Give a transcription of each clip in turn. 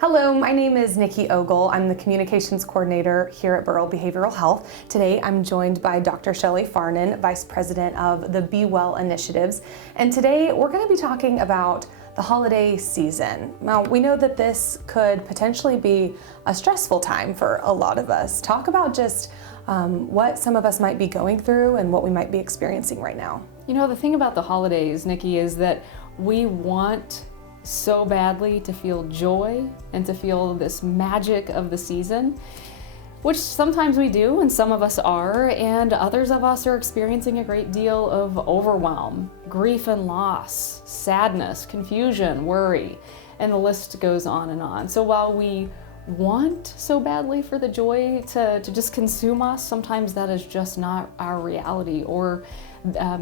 Hello, my name is Nikki Ogle. I'm the Communications Coordinator here at Burrell Behavioral Health. Today I'm joined by Dr. Shelly Farnan, Vice President of the Be Well initiatives. And today we're going to be talking about the holiday season. Now, we know that this could potentially be a stressful time for a lot of us. Talk about just what some of us might be going through and what we might be experiencing right now. You know, the thing about the holidays, Nikki, is that we want so badly to feel joy and to feel this magic of the season, which sometimes we do and some of us are, and others of us are experiencing a great deal of overwhelm, grief and loss, sadness, confusion, worry, and the list goes on and on. So while we want so badly for the joy to just consume us, sometimes that is just not our reality or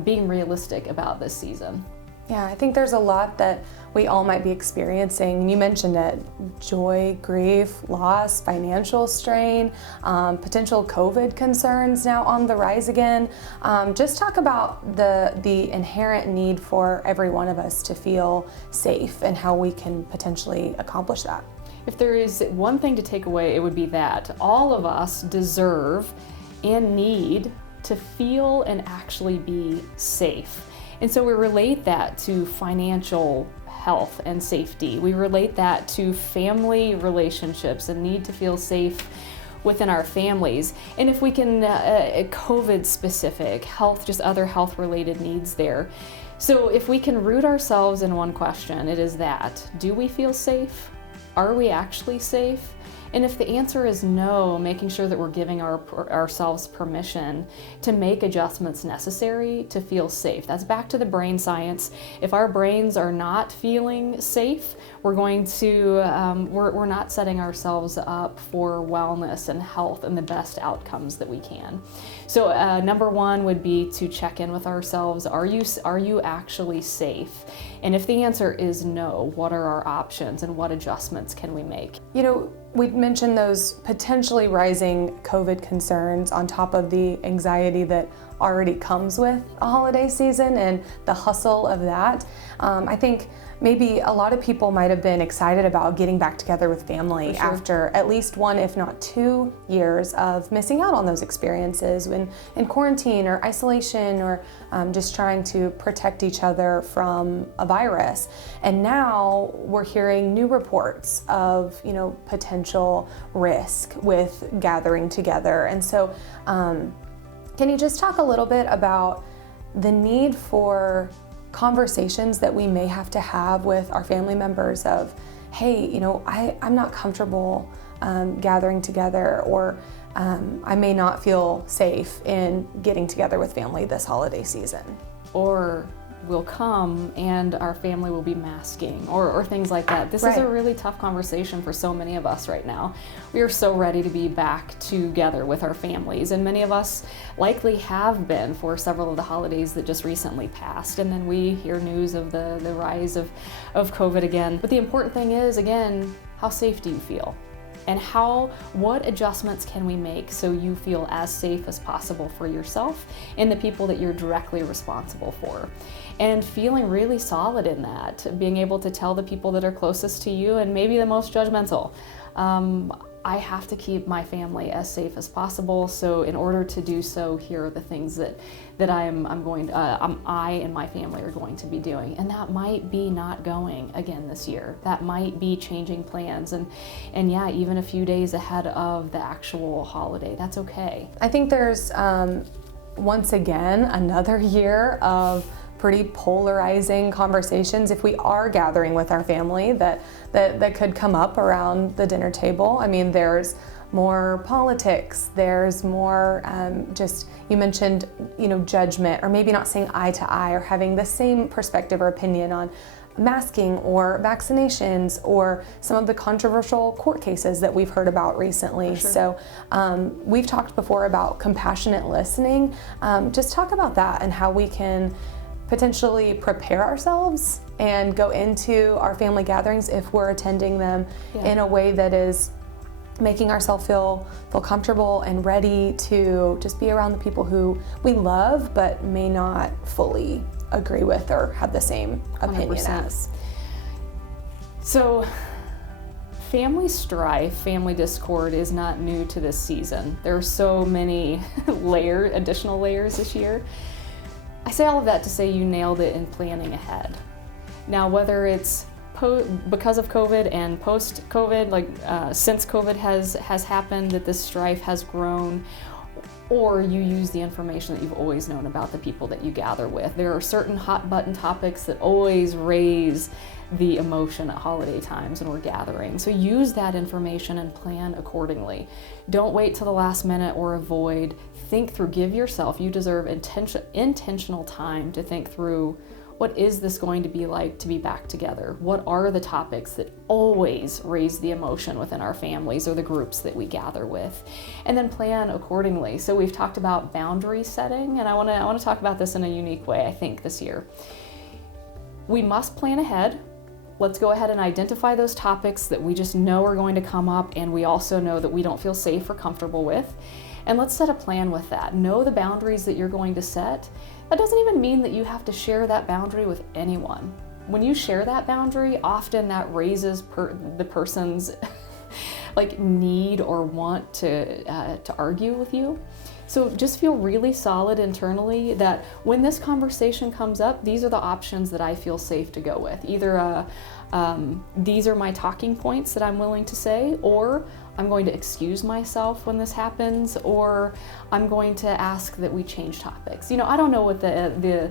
being realistic about this season. Yeah, I think there's a lot that we all might be experiencing. You mentioned it: joy, grief, loss, financial strain, potential COVID concerns now on the rise again. Just talk about the inherent need for every one of us to feel safe and how we can potentially accomplish that. If there is one thing to take away, it would be that all of us deserve and need to feel and actually be safe. And so we relate that to financial health and safety. We relate that to family relationships and need to feel safe within our families. And if we can, COVID specific, health, just other health related needs there. So if we can root ourselves in one question, it is that: do we feel safe? Are we actually safe? And if the answer is no, making sure that we're giving ourselves permission to make adjustments necessary to feel safe. That's back to the brain science. If our brains are not feeling safe, we're going to, we're not setting ourselves up for wellness and health and the best outcomes that we can. So number one would be to check in with ourselves. Are you actually safe? And if the answer is no, what are our options and what adjustments can we make? You know, we mentioned those potentially rising COVID concerns on top of the anxiety that already comes with a holiday season and the hustle of that. I think maybe a lot of people might have been excited about getting back together with family after at least one, if not 2 years of missing out on those experiences in quarantine or isolation or just trying to protect each other from a virus. And now we're hearing new reports of, potential risk with gathering together. And so can you just talk a little bit about the need for conversations that we may have to have with our family members of, hey, I'm not comfortable gathering together, or I may not feel safe in getting together with family this holiday season. Or we'll come and our family will be masking or things like that. This is a really tough conversation for so many of us right now. We are so ready to be back together with our families, and many of us likely have been for several of the holidays that just recently passed, and then we hear news of the rise of COVID again. But the important thing is, again, how safe do you feel? And what adjustments can we make so you feel as safe as possible for yourself and the people that you're directly responsible for? And feeling really solid in that, being able to tell the people that are closest to you and maybe the most judgmental, I have to keep my family as safe as possible. So in order to do so, here are the things that I and my family are going to be doing. And that might be not going again this year. That might be changing plans and yeah, even a few days ahead of the actual holiday. That's okay. I think there's once again another year of pretty polarizing conversations if we are gathering with our family that could come up around the dinner table. I mean, there's more politics, there's more you mentioned, judgment, or maybe not seeing eye to eye or having the same perspective or opinion on masking or vaccinations or some of the controversial court cases that we've heard about recently. So we've talked before about compassionate listening. Just talk about that and how we can potentially prepare ourselves and go into our family gatherings if we're attending them in a way that is making ourselves feel comfortable and ready to just be around the people who we love but may not fully agree with or have the same opinion 100%. as. So family strife, family discord is not new to this season. There are so many additional layers this year. I say all of that to say you nailed it in planning ahead. Now, whether it's because of COVID and post-COVID, since COVID has happened, that this strife has grown, or you use the information that you've always known about the people that you gather with. There are certain hot button topics that always raise the emotion at holiday times when we're gathering. So use that information and plan accordingly. Don't wait till the last minute or avoid. Think through, you deserve intentional time to think through, what is this going to be like to be back together? What are the topics that always raise the emotion within our families or the groups that we gather with? And then plan accordingly. So we've talked about boundary setting, and I want to talk about this in a unique way, I think, this year. We must plan ahead. Let's go ahead and identify those topics that we just know are going to come up and we also know that we don't feel safe or comfortable with. And let's set a plan with that. Know the boundaries that you're going to set. That doesn't even mean that you have to share that boundary with anyone. When you share that boundary, often that raises the person's need or want to argue with you. So just feel really solid internally that when this conversation comes up, these are the options that I feel safe to go with. Either these are my talking points that I'm willing to say, or I'm going to excuse myself when this happens, or I'm going to ask that we change topics. I don't know what the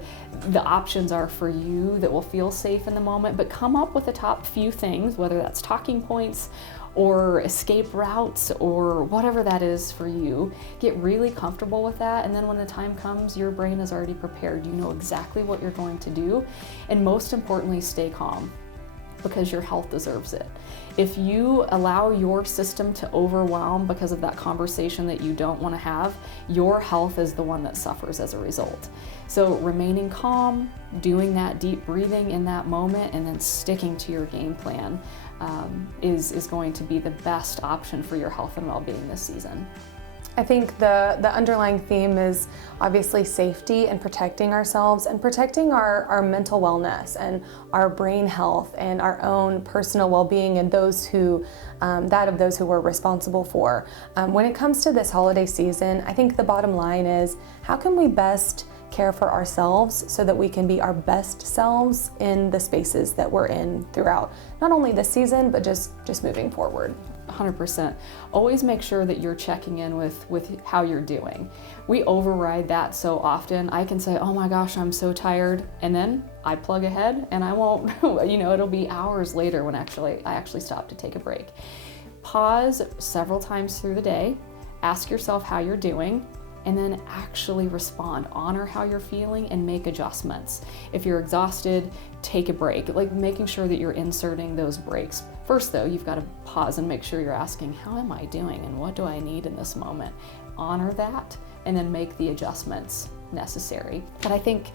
options are for you that will feel safe in the moment, but come up with the top few things, whether that's talking points or escape routes or whatever that is for you. Get really comfortable with that, and then when the time comes, your brain is already prepared. You know exactly what you're going to do, and most importantly, stay calm, because your health deserves it. If you allow your system to overwhelm because of that conversation that you don't want to have, your health is the one that suffers as a result. So remaining calm, doing that deep breathing in that moment, and then sticking to your game plan is going to be the best option for your health and well-being this season. I think the underlying theme is obviously safety and protecting ourselves and protecting our mental wellness and our brain health and our own personal well-being and those who we're responsible for. When it comes to this holiday season, I think the bottom line is, how can we best care for ourselves so that we can be our best selves in the spaces that we're in throughout not only this season, but just moving forward. 100%. Always make sure that you're checking in with how you're doing. We override that so often. I can say, oh my gosh, I'm so tired, and then I plug ahead and I won't, it'll be hours later when I actually stop to take a break. Pause several times through the day, ask yourself how you're doing, and then actually respond. Honor how you're feeling and make adjustments. If you're exhausted, take a break, making sure that you're inserting those breaks. First though, you've got to pause and make sure you're asking, how am I doing and what do I need in this moment? Honor that and then make the adjustments necessary. But I think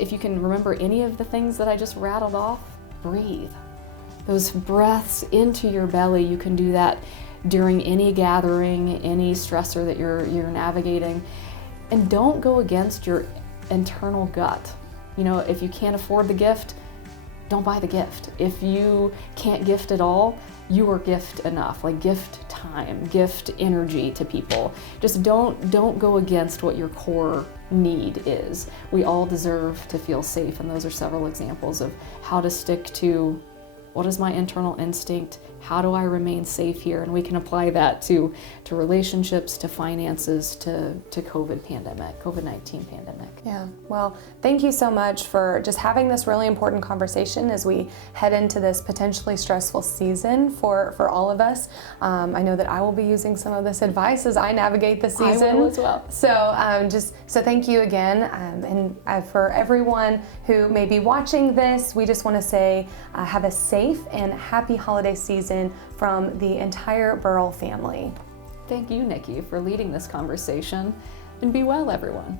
if you can remember any of the things that I just rattled off, breathe. Those breaths into your belly, you can do that during any gathering, any stressor that you're navigating. And don't go against your internal gut. If you can't afford the gift, don't buy the gift. If you can't gift at all, you are gift enough. Gift time, gift energy to people. Just don't go against what your core need is. We all deserve to feel safe, and those are several examples of how to stick to what is my internal instinct? How do I remain safe here? And we can apply that to relationships, to finances, to COVID-19 pandemic. Yeah, well, thank you so much for just having this really important conversation as we head into this potentially stressful season for all of us. I know that I will be using some of this advice as I navigate the season. I will as well. So thank you again. And for everyone who may be watching this, we just want to say have a safe and happy holiday season from the entire Burrell family. Thank you, Nikki, for leading this conversation, and be well, everyone.